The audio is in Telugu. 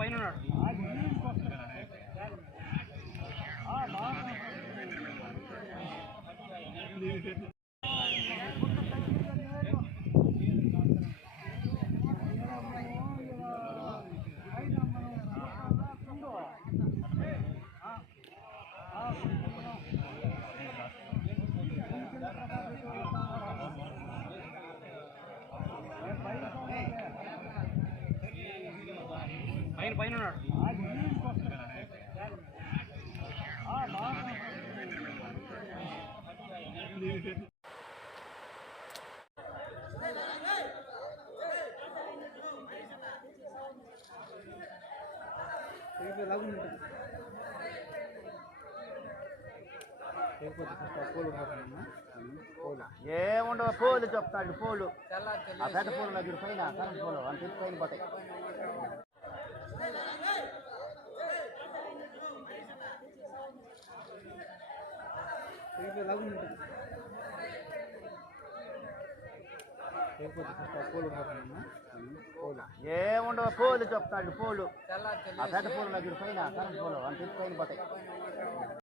పైన ఉన్నాడు పైన ఉన్నాడు ఏముండవు పోలు చెప్తాడు పోలు. ఆ పెద్ద పూలు దగ్గర పైన కరెంట్ పూలు అంత పైన పోతాయి. ఏముండవు పూలు చెప్తాడు పూలు. ఆ పెద్ద పూలు దగ్గర పైన కరెంట్ పూలు అంత పైన పోతాయి.